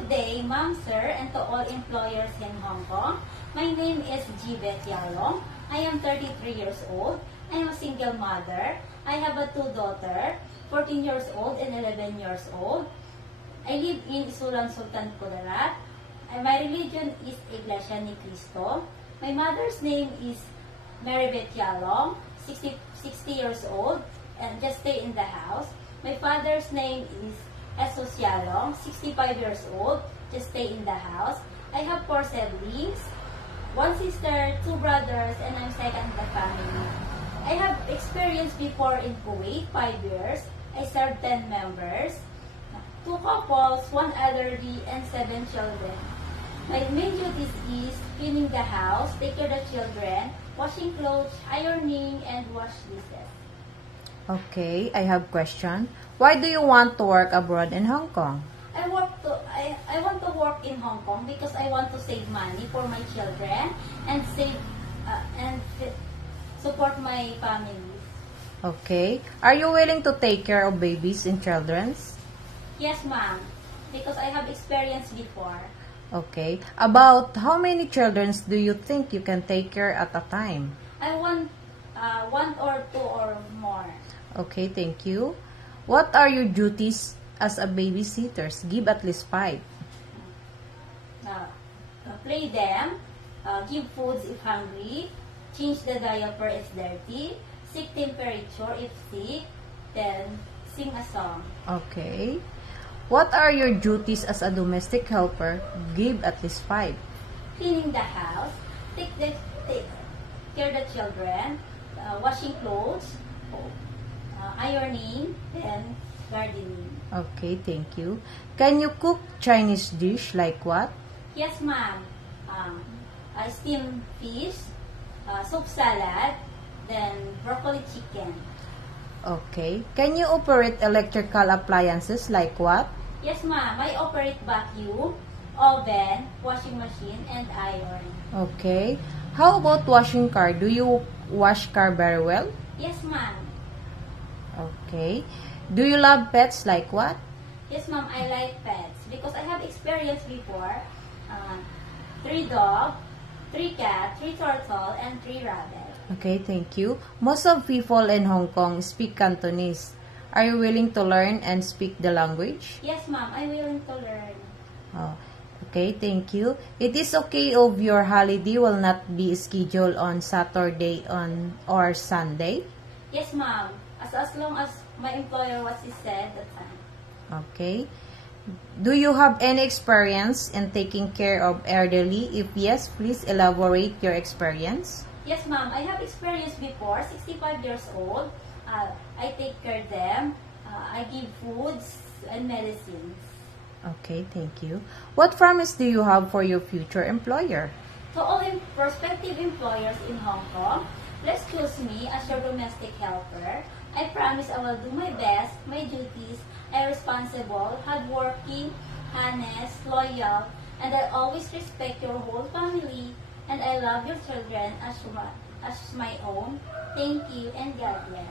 Good day, ma'am, sir, and to all employers in Hong Kong. My name is Jibet Yalong. I am 33 years old. I am a single mother. I have two daughters, 14 years old and 11 years old. I live in Isulan, Sultan Kudarat. My religion is Iglesia ni Cristo. My mother's name is Maribeth Yalong, 60 years old, and just stay in the house. My father's name is Jesus Yalong, 65 years old, just stay in the house. I have 4 siblings, 1 sister, 2 brothers, and I'm second in the family. I have experience before in Kuwait, 5 years. I served 10 members, 2 couples, 1 elderly, and 7 children. My main duties is cleaning the house, take care of the children, washing clothes, ironing, and wash dishes. Okay, I have question. Why do you want to work abroad in Hong Kong? I want to work in Hong Kong because I want to save money for my children and support my family. Okay. Are you willing to take care of babies and children? Yes, ma'am, because I have experience before. Okay. About how many children do you think you can take care at a time? I want 1 or 2 or more. Okay, thank you. What are your duties as a babysitter? Give at least 5. Play them, give foods if hungry, change the diaper if dirty, seek temperature if sick, then sing a song. Okay. What are your duties as a domestic helper? Give at least 5. Cleaning the house, take care of the children, washing clothes, ironing, then gardening. Okay, thank you. Can you cook Chinese dish like what? Yes, ma'am. Steamed fish, soup salad, then broccoli chicken. Okay. Can you operate electrical appliances like what? Yes, ma'am. I operate vacuum, oven, washing machine, and iron. Okay. How about washing car? Do you wash car very well? Yes, ma'am. Okay. Do you love pets like what? Yes, ma'am. I like pets because I have experience before. 3 dogs, 3 cats, 3 turtle, and 3 rabbits. Okay, thank you. Most of people in Hong Kong speak Cantonese. Are you willing to learn and speak the language? Yes, ma'am. I'm willing to learn. Oh, okay, thank you. It is okay if your holiday will not be scheduled on Saturday or Sunday? Yes, ma'am. As long as my employer was said that time. Okay. Do you have any experience in taking care of elderly? If yes, please elaborate your experience. Yes, ma'am. I have experience before, 65 years old. I take care of them. I give foods and medicines. Okay, thank you. What promise do you have for your future employer? To all prospective employers in Hong Kong, please choose me as your domestic helper. I promise I will do my best, my duties. I am responsible, hardworking, honest, loyal, and I always respect your whole family. And I love your children as my own. Thank you and God bless.